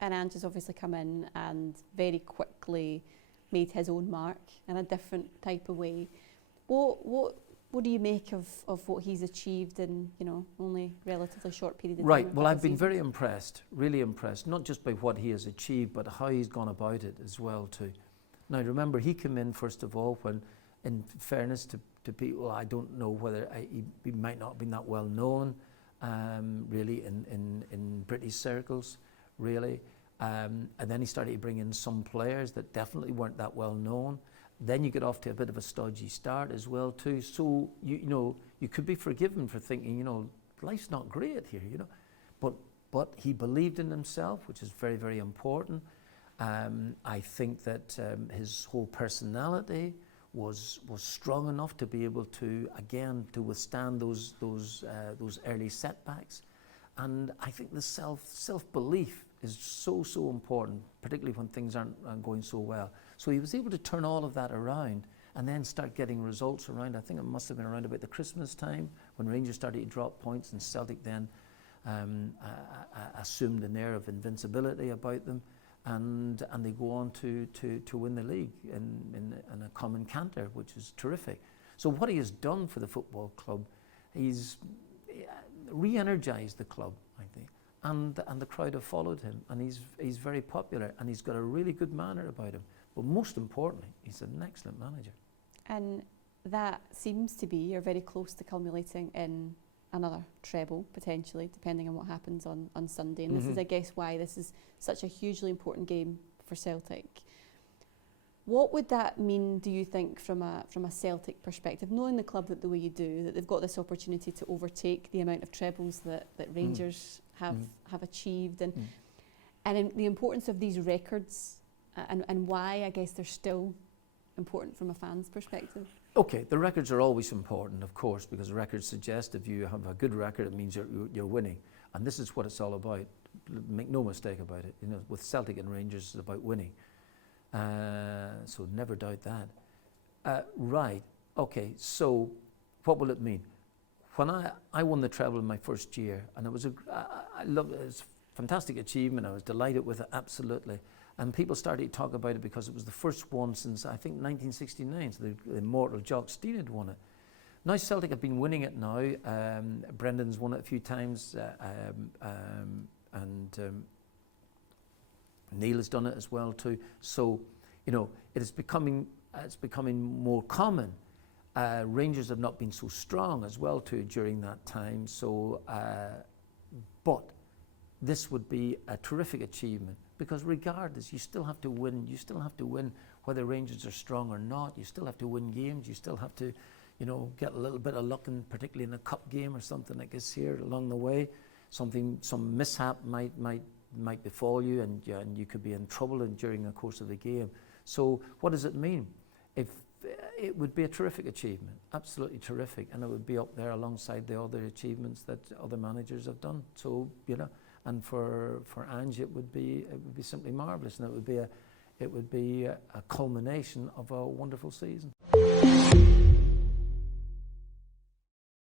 And Ange has obviously come in and very quickly made his own mark in a different type of way. What do you make of what he's achieved in, only relatively short period of time? Right. Well, I've been very impressed, really impressed, not just by what he has achieved, but how he's gone about it as well too. Now, remember, he came in first of all when, in fairness to people, I don't know whether he might not have been that well known, really, in British circles, really. And then he started to bring in some players that definitely weren't that well known. Then you get off to a bit of a stodgy start as well too. So you could be forgiven for thinking, life's not great here, But he believed in himself, which is very, very important. I think that his whole personality was strong enough to be able to, again, to withstand those early setbacks. And I think the self-belief is so important, particularly when things aren't going so well. So he was able to turn all of that around and then start getting results around. I think it must have been around about the Christmas time when Rangers started to drop points and Celtic then assumed an air of invincibility about them, and they go on to win the league in a common canter, which is terrific. So what he has done for the football club, he's re-energized the club, I think. And the crowd have followed him, and he's very popular, and he's got a really good manner about him. But most importantly, he's an excellent manager. And that seems to be, you're very close to culminating in another treble, potentially, depending on what happens on Sunday. And this is, I guess, why this is such a hugely important game for Celtic. What would that mean, do you think, from a Celtic perspective, knowing the club the way you do, that they've got this opportunity to overtake the amount of trebles that Rangers have achieved, and the importance of these records, and why, I guess, they're still important from a fan's perspective? Okay, the records are always important, of course, because the records suggest if you have a good record, it means you're winning. And this is what it's all about. Make no mistake about it. With Celtic and Rangers, it's about winning. So never doubt that. Right, okay, so what will it mean? When I won the treble in my first year, and it was I loved it. It was a fantastic achievement. I was delighted with it, absolutely. And people started to talk about it because it was the first one since, I think, 1969. So the immortal Jock Stein had won it. Now Celtic have been winning it now. Brendan's won it a few times, and Neil has done it as well too. So, it is becoming more common. Rangers have not been so strong as well too during that time. So, but this would be a terrific achievement, because regardless, you still have to win. You still have to win whether Rangers are strong or not. You still have to win games. You still have to, get a little bit of luck, particularly in a cup game or something like this here along the way. Some mishap might befall you, and you could be in trouble during the course of the game. So what does it mean? It would be a terrific achievement, absolutely terrific, and it would be up there alongside the other achievements that other managers have done. So and for Ange, it would be simply marvellous, and it would be a culmination of a wonderful season.